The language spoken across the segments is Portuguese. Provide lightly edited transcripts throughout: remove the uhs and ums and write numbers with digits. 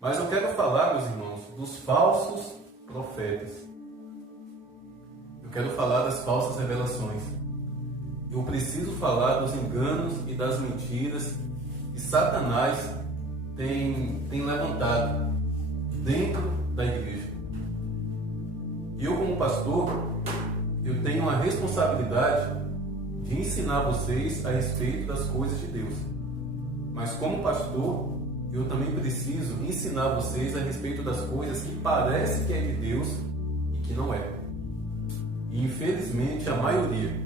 Mas eu quero falar, meus irmãos, dos falsos profetas. Eu quero falar das falsas revelações. Eu preciso falar dos enganos e das mentiras que Satanás tem levantado dentro da igreja. Eu, como pastor, eu tenho a responsabilidade de ensinar vocês a respeito das coisas de Deus. Mas como pastor, eu também preciso ensinar vocês a respeito das coisas que parece que é de Deus e que não é. E infelizmente a maioria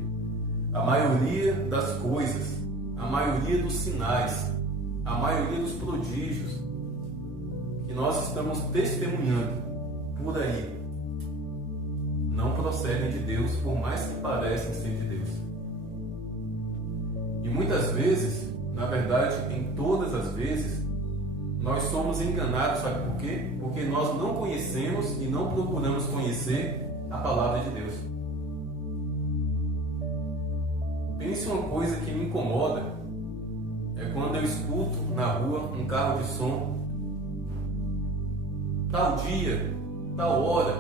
das coisas, a maioria dos sinais, a maioria dos prodígios que nós estamos testemunhando por aí não procedem de Deus, por mais que pareçam ser de Deus. E muitas vezes, na verdade, em todas as vezes, nós somos enganados, sabe por quê? Porque nós não conhecemos e não procuramos conhecer a palavra de Deus. Pense uma coisa que me incomoda, é quando eu escuto na rua um carro de som, tal dia, tal hora,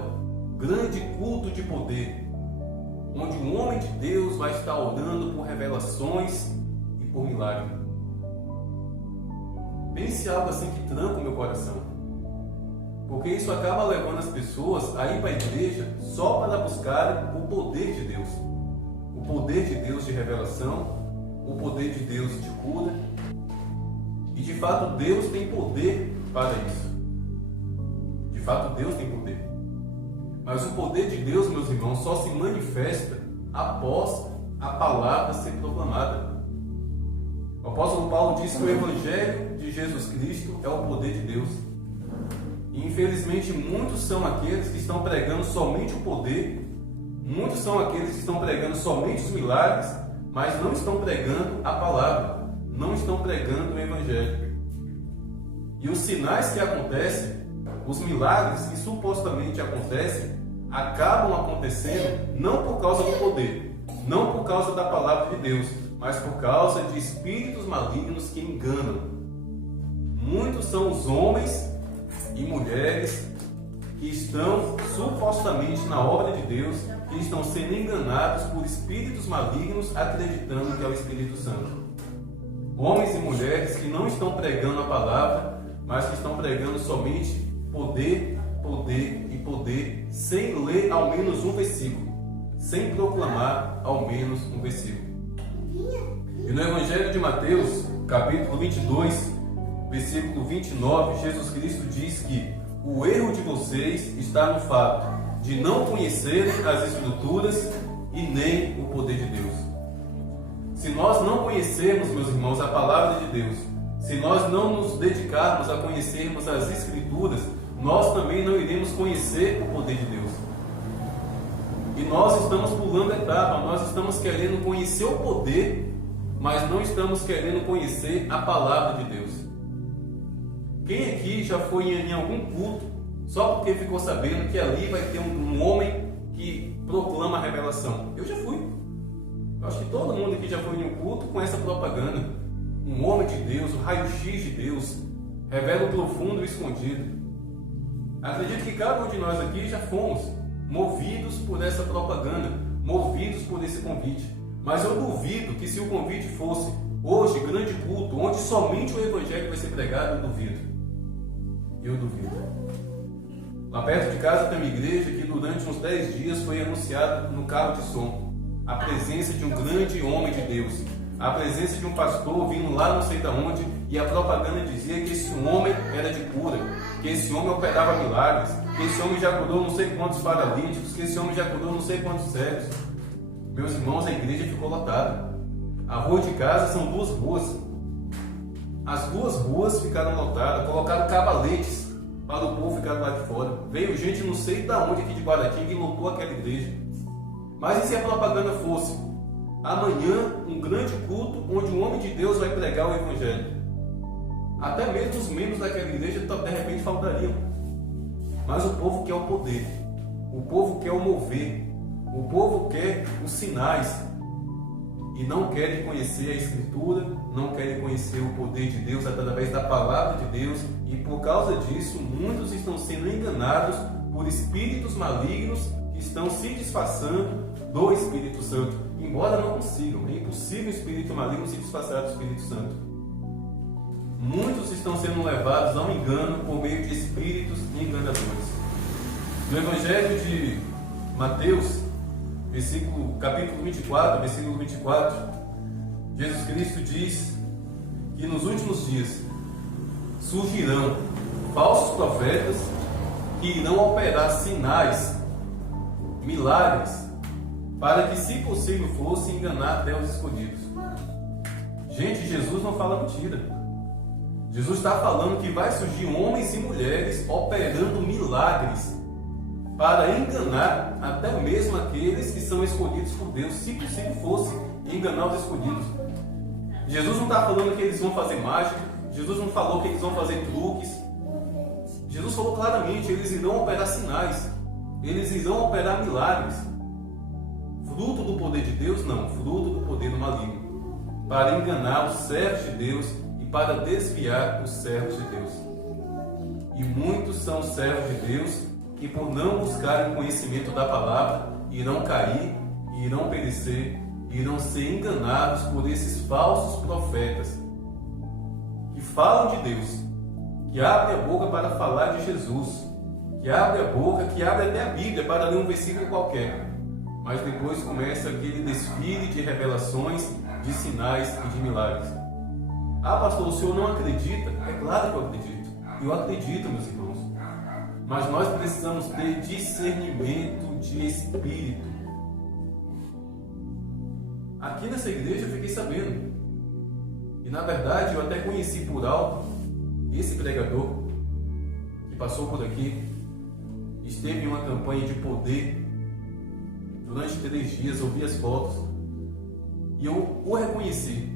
grande culto de poder, onde um homem de Deus vai estar orando por revelações e por milagre. Pense algo assim que tranca o meu coração, porque isso acaba levando as pessoas a ir para a igreja só para buscar o poder de Deus. O poder de Deus de revelação, o poder de Deus de cura. E de fato Deus tem poder para isso. De fato Deus tem poder. Mas o poder de Deus, meus irmãos, só se manifesta após a palavra ser proclamada. O apóstolo Paulo diz que o Evangelho de Jesus Cristo é o poder de Deus. E infelizmente muitos são aqueles que estão pregando somente o poder, muitos são aqueles que estão pregando somente os milagres, mas não estão pregando a palavra, não estão pregando o Evangelho. E os sinais que acontecem, os milagres que supostamente acontecem, acabam acontecendo não por causa do poder, não por causa da palavra de Deus, mas por causa de espíritos malignos que enganam. Muitos são os homens e mulheres que estão supostamente na obra de Deus, que estão sendo enganados por espíritos malignos, acreditando que é o Espírito Santo. Homens e mulheres que não estão pregando a palavra, mas que estão pregando somente poder, poder e poder, sem ler ao menos um versículo, sem proclamar ao menos um versículo. E no Evangelho de Mateus, capítulo 22, versículo 29, Jesus Cristo diz que o erro de vocês está no fato de não conhecerem as Escrituras e nem o poder de Deus. Se nós não conhecermos, meus irmãos, a palavra de Deus, se nós não nos dedicarmos a conhecermos as Escrituras, nós também não iremos conhecer o poder de Deus. E nós estamos pulando a etapa, nós estamos querendo conhecer o poder, mas não estamos querendo conhecer a palavra de Deus. Quem aqui já foi em algum culto só porque ficou sabendo que ali vai ter um homem que proclama a revelação? Eu já fui. Eu acho que todo mundo aqui já foi em um culto com essa propaganda. Um homem de Deus, o raio-x de Deus, revela o profundo e o escondido. Acredito que cada um de nós aqui já fomos movidos por essa propaganda, movidos por esse convite. Mas eu duvido que se o convite fosse hoje, grande culto, onde somente o Evangelho vai ser pregado, eu duvido. Eu duvido. Lá perto de casa tem uma igreja que durante uns 10 dias foi anunciado no carro de som a presença de um grande homem de Deus, a presença de um pastor vindo lá não sei de onde, e a propaganda dizia que esse homem era de cura, que esse homem operava milagres, que esse homem já curou não sei quantos paralíticos, que esse homem já curou não sei quantos cegos. Meus irmãos, a igreja ficou lotada. A rua de casa são 2 ruas. As 2 ruas ficaram lotadas, colocaram cavaletes para o povo ficar lá de fora. Veio gente não sei de onde aqui de Guaratinga e lotou aquela igreja. Mas e se a propaganda fosse amanhã um grande culto onde um homem de Deus vai pregar o Evangelho? Até mesmo os membros daquela igreja de repente faltariam. Mas o povo quer o poder, o povo quer o mover, o povo quer os sinais. e não querem conhecer a Escritura, não querem conhecer o poder de Deus através da palavra de Deus, e por causa disso muitos estão sendo enganados por espíritos malignos que estão se disfarçando do Espírito Santo, embora não consigam. É impossível o espírito maligno se disfarçar do Espírito Santo. Muitos estão sendo levados ao engano por meio de espíritos enganadores. No Evangelho de Mateus, capítulo 24, versículo 24, Jesus Cristo diz que nos últimos dias surgirão falsos profetas que irão operar sinais, milagres, para que, se possível fosse, enganar até os escolhidos. Gente, Jesus não fala mentira. Jesus está falando que vai surgir homens e mulheres operando milagres para enganar até mesmo aqueles que são escolhidos por Deus, se possível fosse enganar os escolhidos. Jesus não está falando que eles vão fazer mágica, Jesus não falou que eles vão fazer truques. Jesus falou claramente, eles irão operar sinais, eles irão operar milagres. Fruto do poder de Deus? Não, fruto do poder do maligno, para enganar os servos de Deus e para desviar os servos de Deus. E muitos são os servos de Deus que, por não buscarem o conhecimento da palavra, irão cair, irão perecer, irão ser enganados por esses falsos profetas que falam de Deus, que abrem a boca para falar de Jesus, que abrem a boca, que abrem até a Bíblia para ler um versículo qualquer, mas depois começa aquele desfile de revelações, de sinais e de milagres. Ah, pastor, o senhor não acredita? É claro que eu acredito. Eu acredito, meus irmãos. Mas nós precisamos ter discernimento de espírito. Aqui nessa igreja eu fiquei sabendo. E na verdade eu até conheci por alto esse pregador que passou por aqui. Esteve em uma campanha de poder durante 3 dias, eu vi as fotos e eu o reconheci.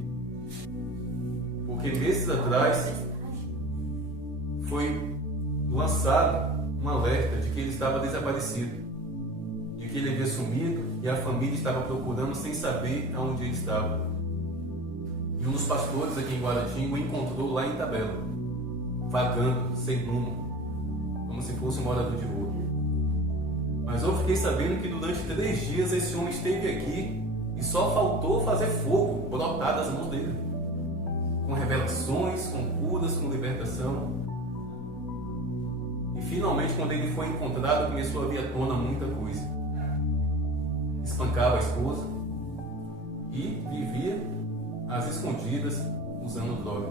Porque meses atrás foi lançado um alerta de que ele estava desaparecido, de que ele havia sumido e a família estava procurando sem saber aonde ele estava. E um dos pastores aqui em Guaratinga o encontrou lá em Itabela, vagando, sem rumo, como se fosse um morador de rua. Mas eu fiquei sabendo que durante 3 dias esse homem esteve aqui e só faltou fazer fogo brotar das mãos dele, com revelações, com curas, com libertação. E finalmente, quando ele foi encontrado, começou a vir à tona muita coisa. Espancava a esposa e vivia às escondidas usando droga.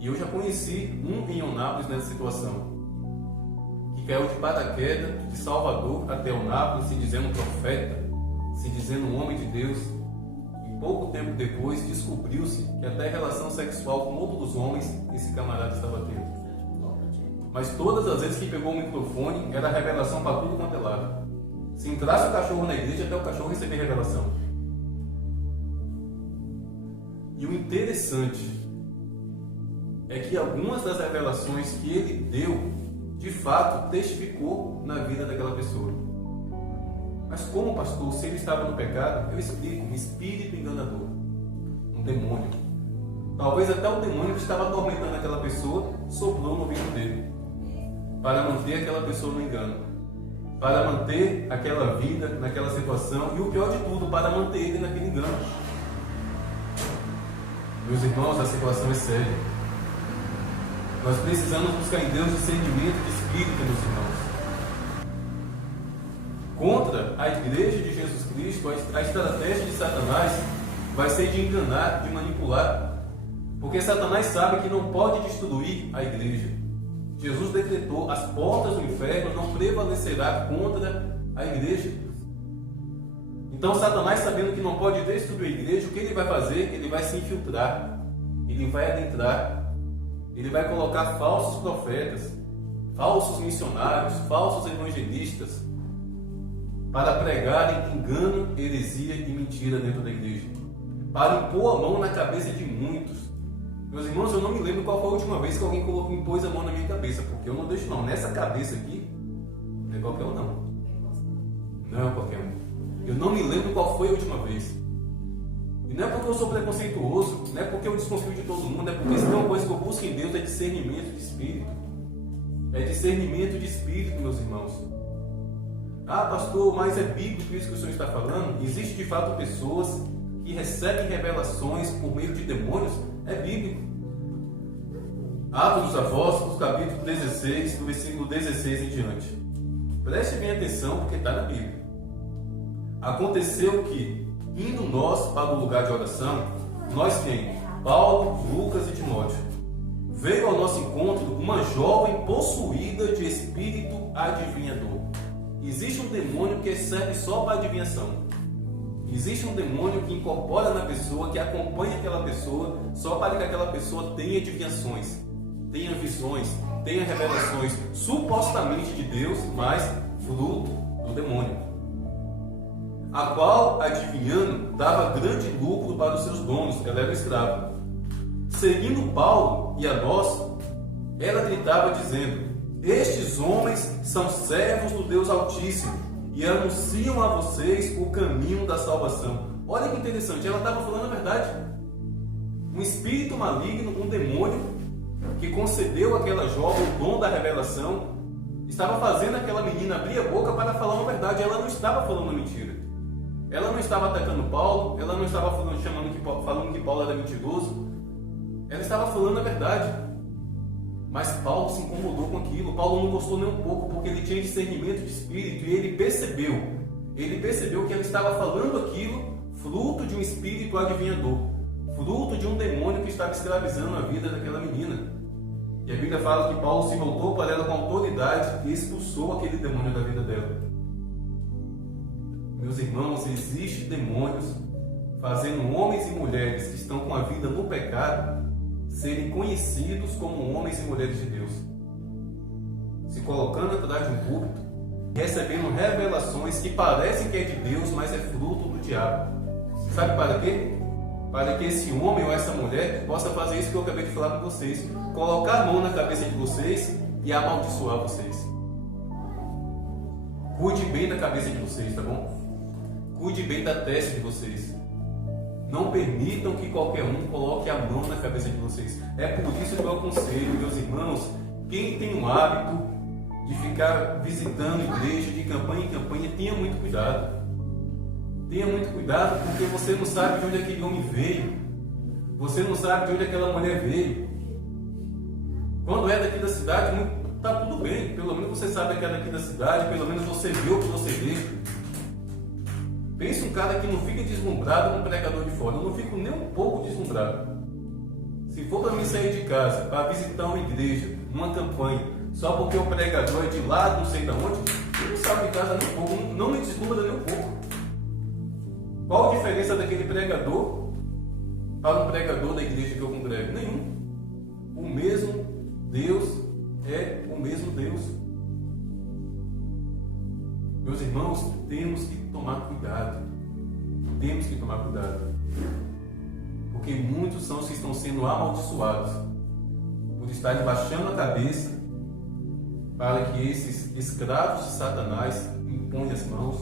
E eu já conheci um em Eunápolis nessa situação, que caiu de paraquedas de Salvador até Eunápolis, se dizendo profeta, se dizendo um homem de Deus. E pouco tempo depois descobriu-se que até relação sexual com outros homens esse camarada estava tendo. Mas todas as vezes que pegou o microfone era revelação para tudo quanto é lado. Se entrasse o cachorro na igreja, até o cachorro recebia revelação. E o interessante é que algumas das revelações que ele deu, de fato, testificou na vida daquela pessoa. Mas como, pastor, se ele estava no pecado, eu explico: um espírito enganador, um demônio. Talvez até o demônio que estava atormentando aquela pessoa soprou no ouvido dele, para manter aquela pessoa no engano, para manter aquela vida naquela situação e, o pior de tudo, para manter ele naquele engano. Meus irmãos, a situação é séria. Nós precisamos buscar em Deus discernimento de espírito, meus irmãos. Contra a igreja de Jesus Cristo, a estratégia de Satanás vai ser de enganar, de manipular. Porque Satanás sabe que não pode destruir a igreja. Jesus decretou: as portas do inferno não prevalecerá contra a igreja. Então Satanás, sabendo que não pode destruir a igreja, o que ele vai fazer? Ele vai se infiltrar, ele vai adentrar. Ele vai colocar falsos profetas, falsos missionários, falsos evangelistas, para pregarem engano, heresia e mentira dentro da igreja, para impor a mão na cabeça de muitos. Meus irmãos, eu não me lembro qual foi a última vez que alguém impôs a mão na minha cabeça, porque eu não deixo não. Nessa cabeça aqui, não é qualquer um não. Não é qualquer um. Eu não me lembro qual foi a última vez. E não é porque eu sou preconceituoso, não é porque eu desconfio de todo mundo, é porque se tem uma coisa que eu busco em Deus é discernimento de espírito. É discernimento de espírito, meus irmãos. Ah, pastor, mas é bíblico isso que o senhor está falando? Existe de fato pessoas que recebem revelações por meio de demônios? É bíblico. Atos dos Apóstolos, capítulo 16, do versículo 16 em diante. Preste bem atenção porque está na Bíblia. Aconteceu que, indo nós para o lugar de oração, nós quem? Paulo, Lucas e Timóteo. Veio ao nosso encontro uma jovem possuída de espírito adivinhador. Existe um demônio que serve só para adivinhação. Existe um demônio que incorpora na pessoa, que acompanha aquela pessoa, só para que aquela pessoa tenha adivinhações, tenha visões, tenha revelações, supostamente de Deus, mas fruto do demônio. A qual, adivinhando, dava grande lucro para os seus donos, ela era escrava. Seguindo Paulo e a nós, ela gritava dizendo: estes homens são servos do Deus Altíssimo e anunciam a vocês o caminho da salvação. Olha que interessante, ela estava falando a verdade. Um espírito maligno, um demônio que concedeu àquela jovem o dom da revelação, estava fazendo aquela menina abrir a boca para falar uma verdade. Ela não estava falando uma mentira. Ela não estava atacando Paulo, ela não estava falando que Paulo era mentiroso. Ela estava falando a verdade. Mas Paulo se incomodou com aquilo. Paulo não gostou nem um pouco, porque ele tinha discernimento de espírito e ele percebeu que ela estava falando aquilo fruto de um espírito adivinhador, fruto de um demônio que estava escravizando a vida daquela menina. E a Bíblia fala que Paulo se voltou para ela com autoridade e expulsou aquele demônio da vida dela. Meus irmãos, existem demônios fazendo homens e mulheres que estão com a vida no pecado serem conhecidos como homens e mulheres de Deus, se colocando atrás de um púlpito, recebendo revelações que parecem que é de Deus, mas é fruto do diabo. Sabe para quê? Para que esse homem ou essa mulher possa fazer isso que eu acabei de falar com vocês, colocar a mão na cabeça de vocês e amaldiçoar vocês. Cuide bem da cabeça de vocês, tá bom? Cuide bem da testa de vocês. Não permitam que qualquer um coloque a mão na cabeça de vocês. É por isso que eu aconselho, meus irmãos, quem tem o hábito de ficar visitando igreja de campanha em campanha, tenha muito cuidado. Tenha muito cuidado, porque você não sabe de onde aquele homem veio. Você não sabe de onde aquela mulher veio. Quando é daqui da cidade, está tudo bem. Pelo menos você sabe que é daqui da cidade, pelo menos você vê o que você vê. Pensa um cara que não fica deslumbrado com um pregador de fora. Eu não fico nem um pouco deslumbrado. Se for para mim sair de casa, para visitar uma igreja, uma campanha, só porque o pregador é de lá, não sei de onde, eu não saio de casa nem um pouco, não me deslumbra nem um pouco. Qual a diferença daquele pregador para o pregador da igreja que eu congrego? Nenhum. O mesmo Deus é o mesmo Deus. Meus irmãos, temos que tomar cuidado. Temos que tomar cuidado. Porque muitos são os que estão sendo amaldiçoados por estarem baixando a cabeça para que esses escravos de Satanás imponham as mãos.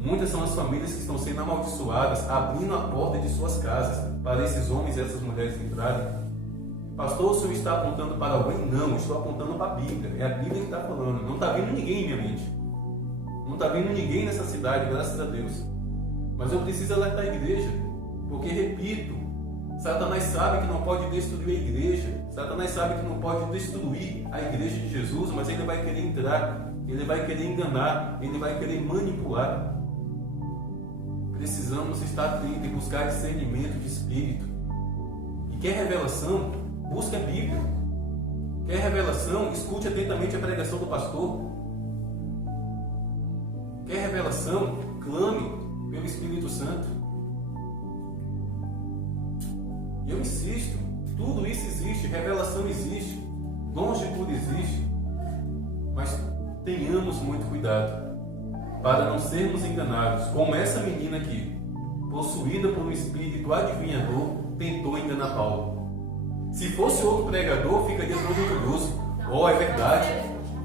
Muitas são as famílias que estão sendo amaldiçoadas, abrindo a porta de suas casas para esses homens e essas mulheres entrarem. Pastor, o senhor está apontando para alguém? Não, estou apontando para a Bíblia. É a Bíblia que está falando. Não está vindo ninguém em minha mente. Não está vindo ninguém nessa cidade, graças a Deus. Mas eu preciso alertar a igreja. Porque, repito, Satanás sabe que não pode destruir a igreja. Satanás sabe que não pode destruir a igreja de Jesus, mas ele vai querer entrar. Ele vai querer enganar. Ele vai querer manipular. Precisamos estar atentos e buscar discernimento de espírito. E quer revelação? Busque a Bíblia. Quer revelação? Escute atentamente a pregação do pastor. Quer revelação? Clame pelo Espírito Santo. E eu insisto, tudo isso existe, revelação existe, dons de cura existe. Mas tenhamos muito cuidado para não sermos enganados, como essa menina aqui, possuída por um espírito adivinhador, tentou enganar Paulo. Se fosse outro pregador, ficaria todo orgulhoso. Oh, é verdade,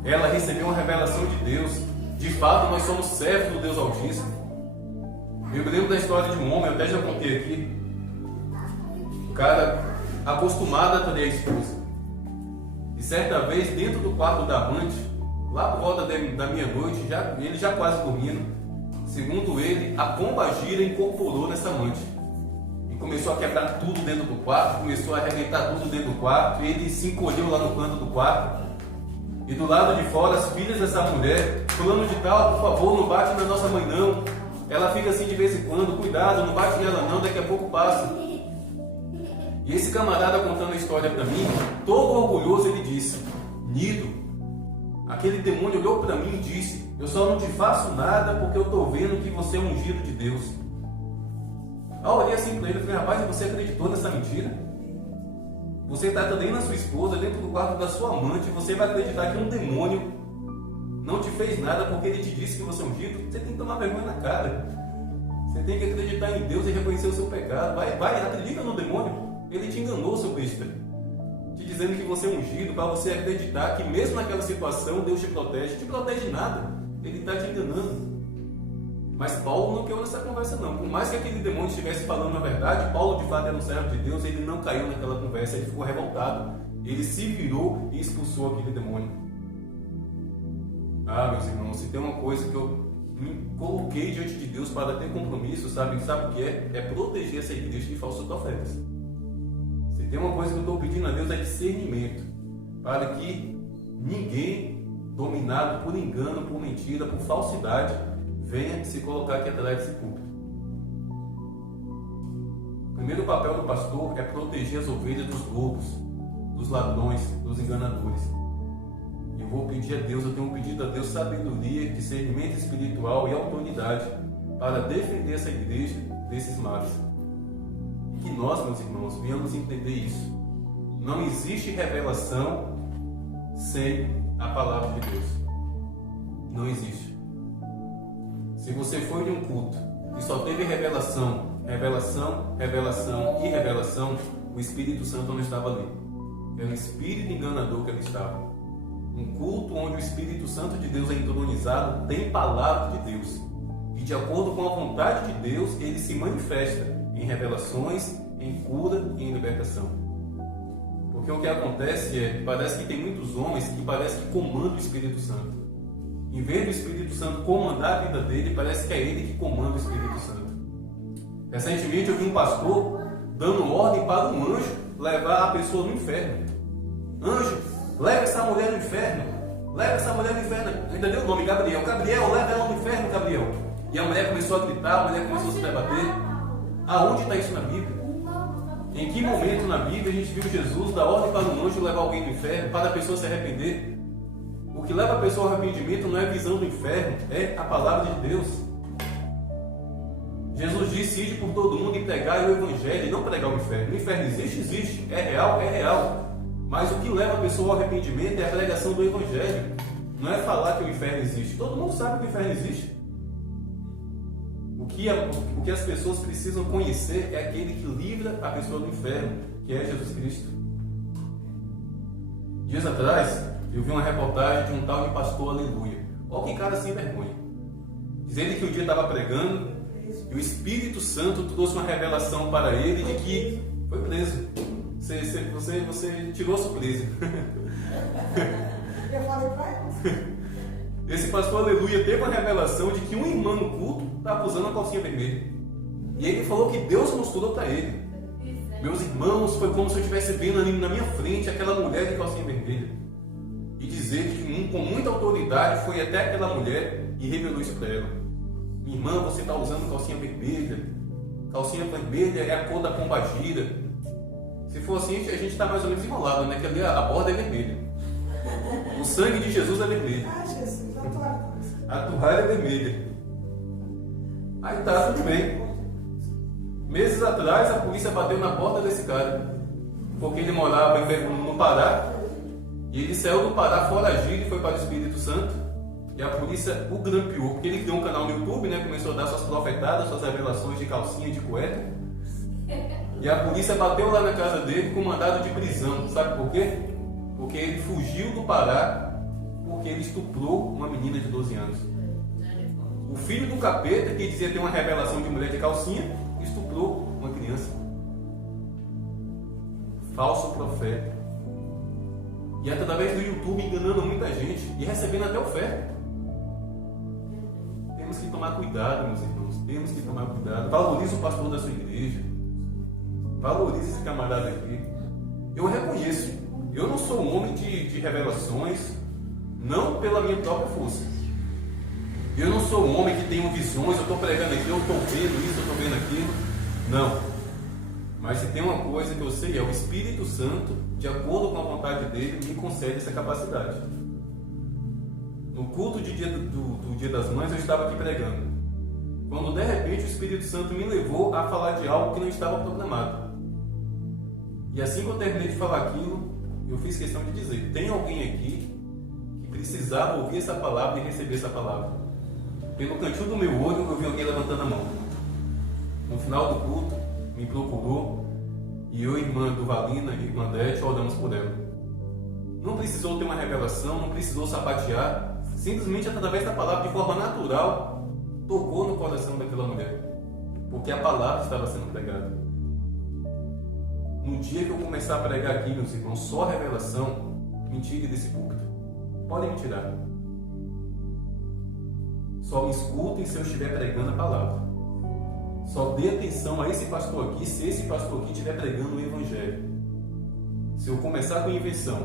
ela recebeu uma revelação de Deus. De fato, nós somos servos do Deus Altíssimo. Eu me lembro da história de um homem, eu até já contei aqui. O cara acostumado a trair a esposa. E certa vez, dentro do quarto da amante, lá por volta da meia-noite, ele já quase dormindo, segundo ele, a pombagira incorporou nessa amante. E começou a quebrar tudo dentro do quarto, começou a arrebentar tudo dentro do quarto, e ele se encolheu lá no canto do quarto. E do lado de fora, as filhas dessa mulher, fulano de tal, por favor, não bate na nossa mãe não. Ela fica assim de vez em quando, cuidado, não bate nela não, daqui a pouco passa. E esse camarada contando a história para mim, todo orgulhoso, ele disse: Nido, aquele demônio olhou para mim e disse: eu só não te faço nada porque eu estou vendo que você é ungido de Deus. Eu olhei assim para ele e falei: rapaz, você acreditou nessa mentira? Você está traindo a sua esposa dentro do quarto da sua amante e você vai acreditar que um demônio não te fez nada porque ele te disse que você é ungido? Você tem que tomar vergonha na cara. Você tem que acreditar em Deus e reconhecer o seu pecado. Vai, acredita no demônio. Ele te enganou, seu besta, te dizendo que você é ungido, para você acreditar que mesmo naquela situação Deus te protege. Te protege nada, ele está te enganando. Mas Paulo não caiu nessa conversa não. Por mais que aquele demônio estivesse falando a verdade, Paulo de fato era um servo de Deus, ele não caiu naquela conversa, ele ficou revoltado. Ele se virou e expulsou aquele demônio. Ah, meus irmãos, se tem uma coisa que eu me coloquei diante de Deus para ter compromisso, sabe o que é? É proteger essa igreja de falsos profetas. Se tem uma coisa que eu estou pedindo a Deus é discernimento, para que ninguém dominado por engano, por mentira, por falsidade, venha se colocar aqui atrás desse púlpito. O primeiro papel do pastor é proteger as ovelhas dos lobos, dos ladrões, dos enganadores. Eu vou pedir a Deus, eu tenho pedido a Deus sabedoria, discernimento espiritual e autoridade para defender essa igreja desses males. E que nós, meus irmãos, venhamos entender isso. Não existe revelação sem a palavra de Deus. Não existe. Se você foi de um culto e só teve revelação, revelação e revelação, o Espírito Santo não estava ali. Era um espírito enganador que ele estava. Um culto onde o Espírito Santo de Deus é entronizado tem palavra de Deus. E de acordo com a vontade de Deus, ele se manifesta em revelações, em cura e em libertação. Porque o que acontece é, parece que tem muitos homens que parece que comandam o Espírito Santo. Em vez do Espírito Santo comandar a vida dele, parece que é ele que comanda o Espírito Santo. Recentemente eu vi um pastor dando ordem para um anjo levar a pessoa no inferno. Anjo, leva essa mulher no inferno. Leva essa mulher no inferno. Ainda deu o nome, Gabriel. Gabriel, leva ela no inferno, Gabriel. E a mulher começou a gritar, a mulher começou a se debater. Aonde está isso na Bíblia? Em que momento na Bíblia a gente viu Jesus dar ordem para um anjo levar alguém no inferno, para a pessoa se arrepender? O que leva a pessoa ao arrependimento não é a visão do inferno, é a palavra de Deus. Jesus disse: ide por todo mundo e pregai o Evangelho, e não pregar o inferno. O inferno existe? Existe. É real? É real. Mas o que leva a pessoa ao arrependimento é a pregação do Evangelho. Não é falar que o inferno existe. Todo mundo sabe que o inferno existe. O que as pessoas precisam conhecer é aquele que livra a pessoa do inferno, que é Jesus Cristo. Dias atrás, eu vi uma reportagem de um tal de pastor Aleluia. Olha que cara sem vergonha. Dizendo que um dia estava pregando e o Espírito Santo trouxe uma revelação para ele de que foi preso. Você tirou a surpresa. Eu falei para ele. Esse pastor Aleluia teve uma revelação de que um irmão no culto estava usando a calcinha vermelha. E ele falou que Deus mostrou para ele. Meus irmãos, foi como se eu estivesse vendo ali na minha frente aquela mulher de calcinha vermelha. E dizer que com muita autoridade foi até aquela mulher e revelou isso para ela. Minha irmã, você está usando calcinha vermelha. Calcinha vermelha é a cor da pombagira. Se for assim, a gente está mais ou menos enrolado, né? Que ali a borda é vermelha. O sangue de Jesus é vermelho. Ah, Jesus, a toalha. A toalha é vermelha. Aí tá, tudo bem. Meses atrás, a polícia bateu na porta desse cara. Porque ele morava no Pará. E ele saiu do Pará foragido e foi para o Espírito Santo. E a polícia o grampeou. Porque ele criou um canal no YouTube, né? Começou a dar suas profetadas, suas revelações de calcinha, de cueca. E a polícia bateu lá na casa dele com mandado de prisão. Sabe por quê? Porque ele fugiu do Pará porque ele estuprou uma menina de 12 anos. O filho do capeta, que dizia ter uma revelação de mulher de calcinha, estuprou uma criança. Falso profeta. E através do YouTube enganando muita gente e recebendo até oferta. Temos que tomar cuidado, meus irmãos. Temos que tomar cuidado. Valorize o pastor da sua igreja. Valorize esse camarada aqui. Eu reconheço. Eu não sou um homem de revelações, não pela minha própria força. Eu não sou um homem que tenho visões, eu estou pregando aqui, eu estou vendo isso, eu estou vendo aquilo. Não. Mas se tem uma coisa que eu sei, é o Espírito Santo, de acordo com a vontade dele, me concede essa capacidade. No culto do Dia das Mães, eu estava aqui pregando. Quando de repente o Espírito Santo me levou a falar de algo que não estava programado. E assim que eu terminei de falar aquilo, eu fiz questão de dizer: tem alguém aqui que precisava ouvir essa palavra e receber essa palavra. Pelo cantinho do meu olho, eu vi alguém levantando a mão. No final do culto, me procurou e eu e a irmã Duvalina e a irmã Dete oramos por ela. Não precisou ter uma revelação, não precisou sapatear, simplesmente através da palavra, de forma natural, tocou no coração daquela mulher, porque a palavra estava sendo pregada. No dia que eu começar a pregar aqui, meus irmãos, só revelação, me tire desse púlpito. Podem me tirar. Só me escutem se eu estiver pregando a palavra. Só dê atenção a esse pastor aqui se esse pastor aqui estiver pregando o Evangelho. Se eu começar com invenção,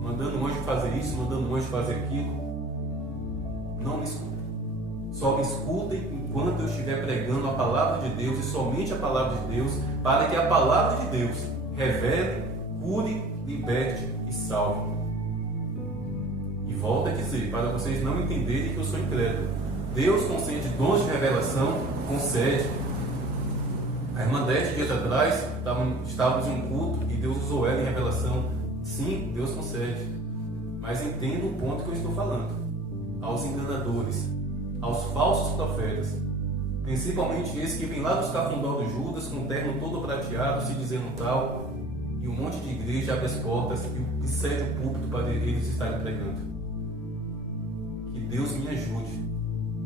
mandando um anjo fazer isso, mandando um anjo fazer aquilo, não me escutem. Só me escutem enquanto eu estiver pregando a palavra de Deus e somente a palavra de Deus, para que a palavra de Deus revele, cure, liberte e salve. E volto a dizer, para vocês não entenderem que eu sou incrédulo. Deus concede dons de revelação, concede. A irmã 10 dias atrás, estávamos em um culto e Deus usou ela em revelação. Sim, Deus concede. Mas entenda o ponto que eu estou falando. Aos enganadores, aos falsos profetas, principalmente esse que vem lá dos cafundó do Judas, com o terno todo prateado, se dizendo tal, e um monte de igreja abre as portas e cede o púlpito para eles estarem pregando. Que Deus me ajude,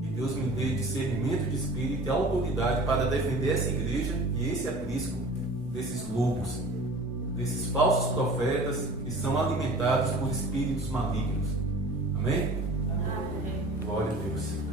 que Deus me dê discernimento de espírito e autoridade para defender essa igreja e esse aprisco desses lobos, desses falsos profetas que são alimentados por espíritos malignos. Amém? Amém. Glória a Deus.